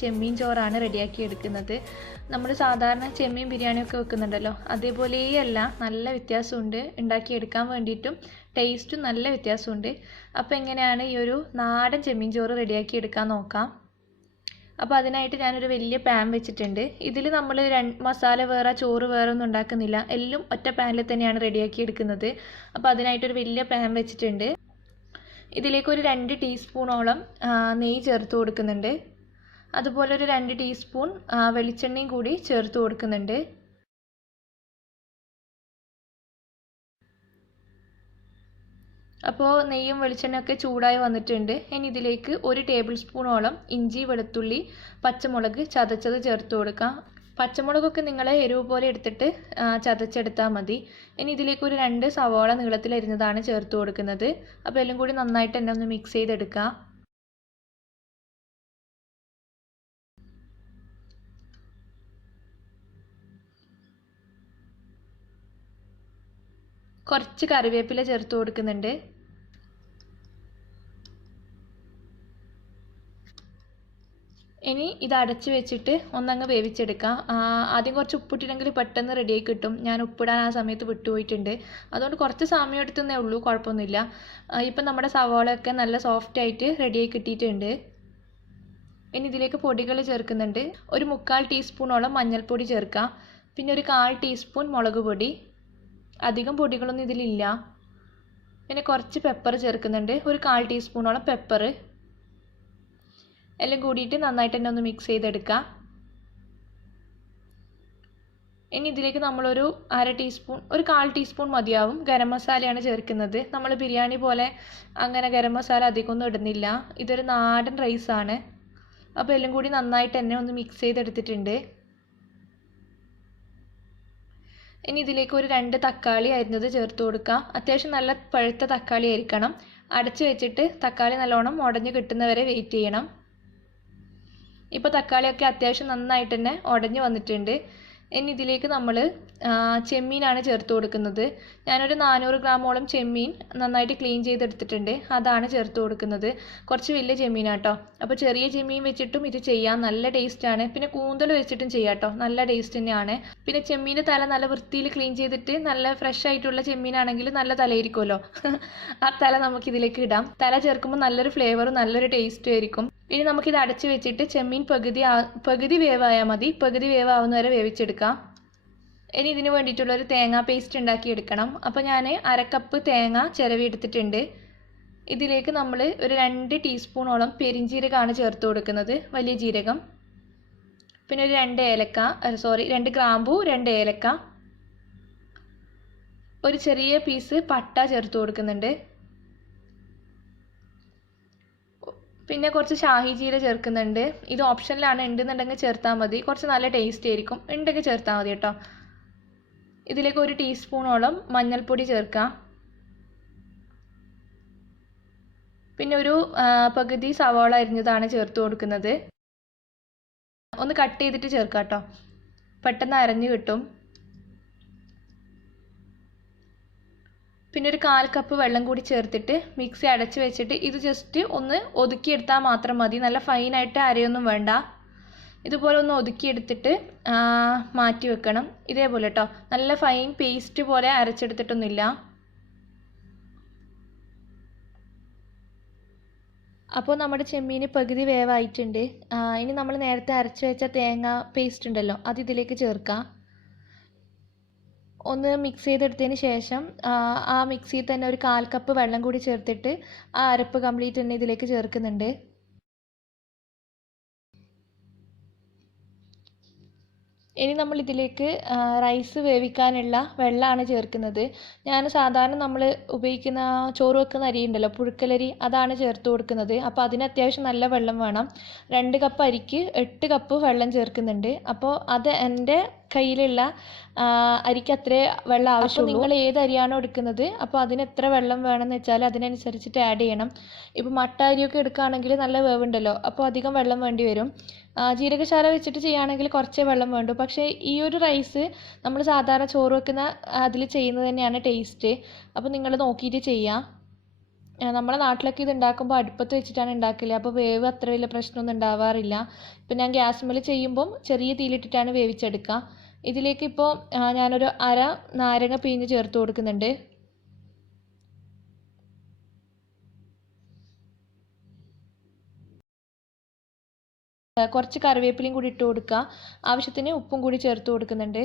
ചെമ്മീൻ ചോറാണ് റെഡിയാക്കി എടുക്കുന്നത്. നമ്മൾ സാധാരണ ചെമ്മീൻ ബിരിയാണിയൊക്കെ വെക്കുന്നുണ്ടല്ലോ, അതേപോലെയല്ല, നല്ല വ്യത്യാസമുണ്ട്. ഉണ്ടാക്കിയെടുക്കാൻ വേണ്ടിയിട്ടും ടേസ്റ്റും നല്ല വ്യത്യാസമുണ്ട്. അപ്പോൾ എങ്ങനെയാണ് ഈ ഒരു നാടൻ ചെമ്മീൻ ചോറ് റെഡിയാക്കി എടുക്കാൻ നോക്കാം. അപ്പോൾ അതിനായിട്ട് ഞാനൊരു വലിയ പാൻ വെച്ചിട്ടുണ്ട്. ഇതിൽ നമ്മൾ മസാല വേറെ ചോറ് വേറെ ഒന്നും ഉണ്ടാക്കുന്നില്ല, എല്ലാം ഒറ്റ പാനിൽ തന്നെയാണ് റെഡിയാക്കി എടുക്കുന്നത്. അപ്പോൾ അതിനായിട്ടൊരു വലിയ പാൻ വെച്ചിട്ടുണ്ട്. ഇതിലേക്ക് ഒരു 2 ടീസ്പൂണോളം നെയ്യ് ചേർത്ത് കൊടുക്കുന്നുണ്ട്. അതുപോലെ ഒരു 2 ടീസ്പൂൺ വെളിച്ചെണ്ണയും കൂടി ചേർത്ത് കൊടുക്കുന്നുണ്ട്. അപ്പോൾ നെയ്യും വെളിച്ചെണ്ണയൊക്കെ ചൂടായി വന്നിട്ടുണ്ട്. ഇനി ഇതിലേക്ക് 1 ടേബിൾ സ്പൂണോളം ഇഞ്ചി, വെളുത്തുള്ളി, പച്ചമുളക് ചതച്ചത് ചേർത്ത് കൊടുക്കാം. പച്ചമുളകൊക്കെ നിങ്ങൾ എരിവ് പോലെ എടുത്തിട്ട് ചതച്ചെടുത്താൽ മതി. ഇനി ഇതിലേക്ക് ഒരു 2 സവാള നീളത്തിലരിഞ്ഞതാണ് ചേർത്ത് കൊടുക്കുന്നത്. അപ്പോൾ എല്ലാം കൂടി നന്നായിട്ട് തന്നെ ഒന്ന് മിക്സ് ചെയ്തെടുക്കുക. കുറച്ച് കറിവേപ്പില ചേർത്ത് കൊടുക്കുന്നുണ്ട്. ഇനി ഇത് അടച്ച് വെച്ചിട്ട് ഒന്നങ്ങ് വേവിച്ചെടുക്കാം. ആദ്യം കുറച്ച് ഉപ്പിട്ടില്ലെങ്കിൽ പെട്ടെന്ന് റെഡിയായി കിട്ടും. ഞാൻ ഉപ്പിടാൻ ആ സമയത്ത് വിട്ടുപോയിട്ടുണ്ട്, അതുകൊണ്ട് കുറച്ച് സമയം എടുത്തതേ ഉള്ളൂ, കുഴപ്പമൊന്നുമില്ല. ഇപ്പം നമ്മുടെ സവാളയൊക്കെ നല്ല സോഫ്റ്റ് ആയിട്ട് റെഡിയായി കിട്ടിയിട്ടുണ്ട്. ഇനി ഇതിലേക്ക് പൊടികൾ ചേർക്കുന്നുണ്ട്. ഒരു 3/4 ടീസ്പൂണോളം മഞ്ഞൾപ്പൊടി ചേർക്കാം. പിന്നെ ഒരു 1/4 ടീസ്പൂൺ മുളക് പൊടി. അധികം പൊടികളൊന്നും ഇതിലില്ല. പിന്നെ കുറച്ച് പെപ്പർ ചേർക്കുന്നുണ്ട്, ഒരു 1/4 ടീസ്പൂണോളം പെപ്പർ. എല്ലാം കൂടിയിട്ട് നന്നായിട്ട് തന്നെ ഒന്ന് മിക്സ് ചെയ്തെടുക്കുക. ഇനി ഇതിലേക്ക് നമ്മളൊരു 1/2 ടീസ്പൂൺ, ഒരു 1/4 ടീസ്പൂൺ മതിയാവും, ഗരം മസാലയാണ് ചേർക്കുന്നത്. നമ്മൾ ബിരിയാണി പോലെ അങ്ങനെ ഗരം മസാല അധികമൊന്നും ഇടുന്നില്ല. ഇതൊരു നാടൻ റൈസാണ്. അപ്പോൾ എല്ലാം കൂടി നന്നായിട്ട് തന്നെ ഒന്ന് മിക്സ് ചെയ്തെടുത്തിട്ടുണ്ട്. ഇനി ഇതിലേക്ക് ഒരു 2 തക്കാളി അരിഞ്ഞത് ചേർത്ത് കൊടുക്കുക. അത്യാവശ്യം നല്ല പഴുത്ത തക്കാളി ആയിരിക്കണം. അടച്ച് വെച്ചിട്ട് തക്കാളി നല്ലോണം ഉടഞ്ഞ് കിട്ടുന്നവരെ വെയിറ്റ് ചെയ്യണം. ഇപ്പോൾ തക്കാളിയൊക്കെ അത്യാവശ്യം നന്നായിട്ട് തന്നെ ഉടഞ്ഞ് വന്നിട്ടുണ്ട്. ഇനി ഇതിലേക്ക് നമ്മൾ ചെമ്മീനാണ് ചേർത്ത് കൊടുക്കുന്നത്. ഞാനൊരു 400 ഗ്രാമോളം ചെമ്മീൻ നന്നായിട്ട് ക്ലീൻ ചെയ്തെടുത്തിട്ടുണ്ട്, അതാണ് ചേർത്ത് കൊടുക്കുന്നത്. കുറച്ച് വലിയ ചെമ്മീനാട്ടോ. അപ്പോൾ ചെറിയ ചെമ്മീൻ വെച്ചിട്ടും ഇത് ചെയ്യാൻ നല്ല ടേസ്റ്റാണ്. പിന്നെ കൂന്തൽ വെച്ചിട്ടും ചെയ്യാം കേട്ടോ, നല്ല ടേസ്റ്റ് തന്നെയാണ്. പിന്നെ ചെമ്മീൻ്റെ തല നല്ല വൃത്തിയിൽ ക്ലീൻ ചെയ്തിട്ട് നല്ല ഫ്രഷ് ആയിട്ടുള്ള ചെമ്മീനാണെങ്കിൽ നല്ല തലയിരിക്കുമല്ലോ, ആ തല നമുക്കിതിലേക്ക് ഇടാം. തല ചേർക്കുമ്പോൾ നല്ലൊരു ഫ്ലേവറും നല്ലൊരു ടേസ്റ്റും ആയിരിക്കും. ഇനി നമുക്കിത് അടച്ച് വെച്ചിട്ട് ചെമ്മീൻ പകുതി വേവായാൽ മതി, പകുതി വേവാവുന്ന വരെ വേവിച്ചെടുക്കാം. ഇനി ഇതിന് വേണ്ടിയിട്ടുള്ളൊരു തേങ്ങാ പേസ്റ്റ് ഉണ്ടാക്കിയെടുക്കണം. അപ്പോൾ ഞാൻ 1/2 കപ്പ് തേങ്ങ ചിരവി എടുത്തിട്ടുണ്ട്. ഇതിലേക്ക് നമ്മൾ ഒരു 2 ടീസ്പൂണോളം പെരിഞ്ജീരകമാണ് ചേർത്ത് കൊടുക്കുന്നത്, വലിയ ജീരകം. പിന്നെ ഒരു 2 ഗ്രാമ്പൂ, 2 ഏലക്ക, ഒരു ചെറിയ പീസ് പട്ട ചേർത്ത് കൊടുക്കുന്നുണ്ട്. പിന്നെ കുറച്ച് ഷാഹി ജീര ചേർക്കുന്നുണ്ട്. ഇത് ഓപ്ഷനിലാണ്, ഉണ്ടെന്നുണ്ടെങ്കിൽ ചേർത്താൽ മതി, കുറച്ച് നല്ല ടേസ്റ്റ് ആയിരിക്കും. ഉണ്ടെങ്കിൽ ചേർത്താൽ മതി കേട്ടോ. ഇതിലേക്ക് 1 ടീസ്പൂണോളം മഞ്ഞൾപ്പൊടി ചേർക്കാം. പിന്നെ ഒരു പകുതി സവാള അരിഞ്ഞതാണ് ചേർത്ത് കൊടുക്കുന്നത്. ഒന്ന് കട്ട് ചെയ്തിട്ട് ചേർക്കാം കേട്ടോ, പെട്ടെന്ന് അരഞ്ഞു കിട്ടും. പിന്നെ ഒരു 1/4 കപ്പ് വെള്ളം കൂടി ചേർത്തിട്ട് മിക്സി അടച്ച് വെച്ചിട്ട് ഇത് ജസ്റ്റ് ഒന്ന് ഒതുക്കിയെടുത്താൽ മാത്രം മതി. നല്ല ഫൈനായിട്ട് അരയൊന്നും വേണ്ട. ഇതുപോലെ ഒന്ന് ഒതുക്കിയെടുത്തിട്ട് മാറ്റി വെക്കണം. ഇതേപോലെ കേട്ടോ, നല്ല ഫൈൻ പേസ്റ്റ് പോലെ അരച്ചെടുത്തിട്ടൊന്നുമില്ല. അപ്പോൾ നമ്മുടെ ചെമ്മീൻ പകുതി വേവായിട്ടുണ്ട്. ഇനി നമ്മൾ നേരത്തെ അരച്ച് വെച്ച തേങ്ങ പേസ്റ്റ് ഉണ്ടല്ലോ, അത് ഇതിലേക്ക് ചേർക്കാം. ഒന്ന് മിക്സ് ചെയ്തെടുത്തതിന് ശേഷം ആ മിക്സിയിൽ തന്നെ ഒരു 1/4 കപ്പ് വെള്ളം കൂടി ചേർത്തിട്ട് ആ അരപ്പ് കംപ്ലീറ്റ് തന്നെ ഇതിലേക്ക് ചേർക്കുന്നുണ്ട്. ഇനി നമ്മൾ ഇതിലേക്ക് റൈസ് വേവിക്കാനുള്ള വെള്ളമാണ് ചേർക്കുന്നത്. ഞാൻ സാധാരണ നമ്മൾ ഉപയോഗിക്കുന്ന ചോറ് വെക്കുന്ന അരി ഉണ്ടല്ലോ, പുഴുക്കലരി, അതാണ് ചേർത്ത് കൊടുക്കുന്നത്. അപ്പോൾ അതിന് അത്യാവശ്യം നല്ല വെള്ളം വേണം. 2 കപ്പ് അരിക്ക് 8 കപ്പ് വെള്ളം ചേർക്കുന്നുണ്ട്. അപ്പോൾ അത് എൻ്റെ കയ്യിലുള്ള അരിക്ക് അത്രേ വെള്ളം ആവശ്യമുള്ളൂ. നിങ്ങൾ ഏത് അരിയാണോ എടുക്കുന്നത് അപ്പോൾ അതിന് എത്ര വെള്ളം വേണമെന്ന് വെച്ചാൽ അതിനനുസരിച്ചിട്ട് ആഡ് ചെയ്യണം. ഇപ്പോൾ മട്ട അരിയൊക്കെ എടുക്കുകയാണെങ്കിൽ നല്ല വേവുണ്ടല്ലോ, അപ്പോൾ അധികം വെള്ളം വേണ്ടി വരും. ജീരകശാല വെച്ചിട്ട് ചെയ്യുകയാണെങ്കിൽ കുറച്ചേ വെള്ളം വേണ്ടൂ. പക്ഷേ ഈ ഒരു റൈസ് നമ്മൾ സാധാരണ ചോറ് വെക്കുന്ന അതിൽ ചെയ്യുന്നത് തന്നെയാണ് ടേസ്റ്റ്. അപ്പോൾ നിങ്ങൾ നോക്കിയിട്ട് ചെയ്യുക. നമ്മളെ നാട്ടിലൊക്കെ ഇത് ഉണ്ടാക്കുമ്പോൾ അടുപ്പത്ത് വെച്ചിട്ടാണ് ഉണ്ടാക്കല്. അപ്പോൾ വേവ് അത്ര വലിയ പ്രശ്നമൊന്നും ഉണ്ടാവാറില്ല. ഇപ്പം ഞാൻ ഗ്യാസ്മേൽ ചെയ്യുമ്പം ചെറിയ തീയിലിട്ടിട്ടാണ് വേവിച്ചെടുക്കുക. ഇതിലേക്ക് ഇപ്പോൾ ഞാനൊരു അര നാരങ്ങ പിഴിഞ്ഞ് ചേർത്ത് കൊടുക്കുന്നുണ്ട്. കുറച്ച് കറിവേപ്പിലയും കൂടി ഇട്ട് കൊടുക്കുക. ആവശ്യത്തിന് ഉപ്പും കൂടി ചേർത്ത് കൊടുക്കുന്നുണ്ട്.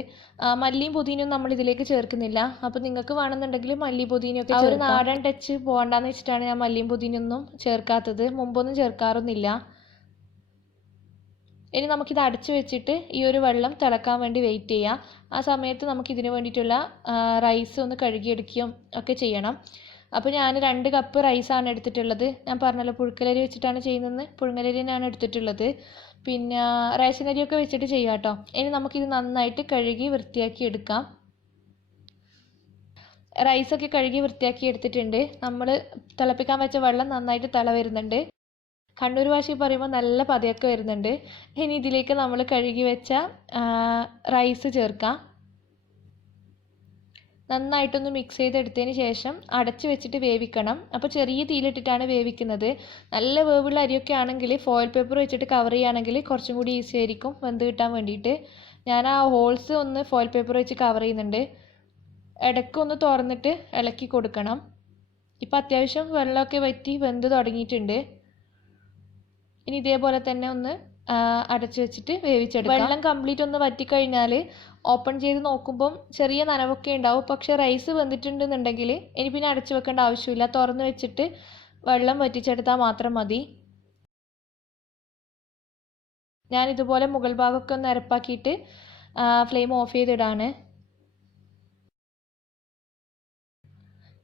മല്ലിയും പുതിനയും നമ്മൾ ഇതിലേക്ക് ചേർക്കുന്നില്ല. അപ്പോൾ നിങ്ങൾക്ക് വേണമെന്നുണ്ടെങ്കിൽ മല്ലി പുതിനയൊക്കെ ആ ഒരു നാടൻ ടച്ച് പോകണ്ടെന്ന് വെച്ചിട്ടാണ് ഞാൻ മല്ലിയും പുതിനയൊന്നും ചേർക്കാത്തത്. മുമ്പൊന്നും ചേർക്കാറൊന്നുമില്ല. ഇനി നമുക്കിത് അടച്ച് വെച്ചിട്ട് ഈ ഒരു വെള്ളം തിളക്കാൻ വേണ്ടി വെയിറ്റ് ചെയ്യാം. ആ സമയത്ത് നമുക്കിതിന് വേണ്ടിയിട്ടുള്ള റൈസ് ഒന്ന് കഴുകിയെടുക്കുകയും ഒക്കെ ചെയ്യണം. അപ്പോൾ ഞാൻ 2 കപ്പ് റൈസാണ് എടുത്തിട്ടുള്ളത്. ഞാൻ പറഞ്ഞല്ലോ പുഴുക്കലരി വെച്ചിട്ടാണ് ചെയ്യുന്നത്. പുഴുങ്ങലരി തന്നെയാണ് എടുത്തിട്ടുള്ളത്. പിന്നെ റേഷൻ അരിയൊക്കെ വെച്ചിട്ട് ചെയ്യാം കേട്ടോ. ഇനി നമുക്കിത് നന്നായിട്ട് കഴുകി വൃത്തിയാക്കി എടുക്കാം. റൈസൊക്കെ കഴുകി വൃത്തിയാക്കി എടുത്തിട്ടുണ്ട്. നമ്മൾ തിളപ്പിക്കാൻ വെച്ച വെള്ളം നന്നായിട്ട് തിള വരുന്നുണ്ട്. കണ്ണൂർ ഭാഷയിൽ പറയുമ്പോൾ നല്ല പതയൊക്കെ വരുന്നുണ്ട്. ഇനി ഇതിലേക്ക് നമ്മൾ കഴുകി വെച്ച റൈസ് ചേർക്കാം. നന്നായിട്ടൊന്ന് മിക്സ് ചെയ്തെടുത്തതിന് ശേഷം അടച്ച് വെച്ചിട്ട് വേവിക്കണം. അപ്പോൾ ചെറിയ തീയിലിട്ടിട്ടാണ് വേവിക്കുന്നത്. നല്ല വേവുള്ള അരിയൊക്കെ ആണെങ്കിൽ ഫോയിൽ പേപ്പർ വെച്ചിട്ട് കവർ ചെയ്യുകയാണെങ്കിൽ കുറച്ചും കൂടി ഈസി ആയിരിക്കും വെന്ത് കിട്ടാൻ വേണ്ടിയിട്ട്. ഞാൻ ആ ഹോൾസ് ഒന്ന് ഫോയിൽ പേപ്പർ വെച്ച് കവർ ചെയ്യുന്നുണ്ട്. ഇടയ്ക്കൊന്ന് തുറന്നിട്ട് ഇളക്കി കൊടുക്കണം. ഇപ്പോൾ അത്യാവശ്യം വെള്ളമൊക്കെ വറ്റി വെന്ത് തുടങ്ങിയിട്ടുണ്ട്. ഇനി ഇതേപോലെ തന്നെ ഒന്ന് അടച്ച് വെച്ചിട്ട് വേവിച്ചെടുക്കാം. വെള്ളം കംപ്ലീറ്റ് ഒന്ന് വറ്റിക്കഴിഞ്ഞാൽ ഓപ്പൺ ചെയ്ത് നോക്കുമ്പം ചെറിയ നനവൊക്കെ ഉണ്ടാവും. പക്ഷേ റൈസ് വെന്തിട്ടുണ്ടെന്നുണ്ടെങ്കിൽ ഇനി പിന്നെ അടച്ചു വെക്കേണ്ട ആവശ്യമില്ല. തുറന്ന് വെച്ചിട്ട് വെള്ളം വറ്റിച്ചെടുത്താൽ മാത്രം മതി. ഞാൻ ഇതുപോലെ മുകൾ ഭാഗമൊക്കെ ഒന്ന് നിരപ്പാക്കിയിട്ട് ഫ്ലെയിം ഓഫ് ചെയ്തിടാണ്.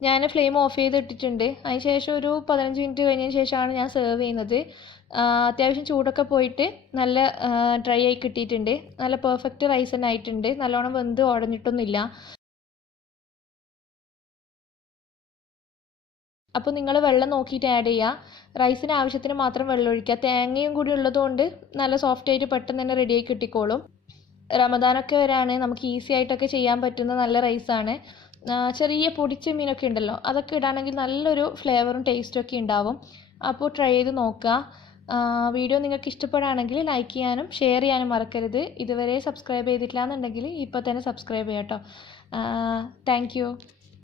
ഞാൻ ഫ്ലെയിം ഓഫ് ചെയ്തിട്ടിട്ടുണ്ട്. അതിന് ശേഷം ഒരു 15 മിനിറ്റ് കഴിഞ്ഞതിന് ശേഷമാണ് ഞാൻ സെർവ് ചെയ്യുന്നത്. അത്യാവശ്യം ചൂടൊക്കെ പോയിട്ട് നല്ല ഡ്രൈ ആയി കിട്ടിയിട്ടുണ്ട്. നല്ല പെർഫെക്റ്റ് റൈസ് തന്നെ ആയിട്ടുണ്ട്. നല്ലോണം വെന്ത് ഉടഞ്ഞിട്ടൊന്നുമില്ല. അപ്പോൾ നിങ്ങൾ വെള്ളം നോക്കിയിട്ട് ആഡ് ചെയ്യുക. റൈസിന് ആവശ്യത്തിന് മാത്രം വെള്ളം ഒഴിക്കുക. തേങ്ങയും കൂടി ഉള്ളതുകൊണ്ട് നല്ല സോഫ്റ്റ് ആയിട്ട് പെട്ടെന്ന് തന്നെ റെഡിയായി കിട്ടിക്കോളും. റമദാനൊക്കെ വരാണ്, നമുക്ക് ഈസി ആയിട്ടൊക്കെ ചെയ്യാൻ പറ്റുന്ന നല്ല റൈസാണ്. ചെറിയ പൊടിച്ച മീനൊക്കെ ഉണ്ടല്ലോ, അതൊക്കെ ഇടാണെങ്കിൽ നല്ലൊരു ഫ്ലേവറും ടേസ്റ്റും ഒക്കെ ഉണ്ടാവും. അപ്പോൾ ട്രൈ ചെയ്ത് നോക്കുക. വീഡിയോ നിങ്ങൾക്ക് ഇഷ്ടപ്പെടുകയാണെങ്കിൽ ലൈക്ക് ചെയ്യാനും ഷെയർ ചെയ്യാനും മറക്കരുത്. ഇതുവരെ സബ്സ്ക്രൈബ് ചെയ്തിട്ടില്ല എന്നുണ്ടെങ്കിൽ ഇപ്പോൾ തന്നെ സബ്സ്ക്രൈബ് ചെയ്യാം കേട്ടോ. Thank you.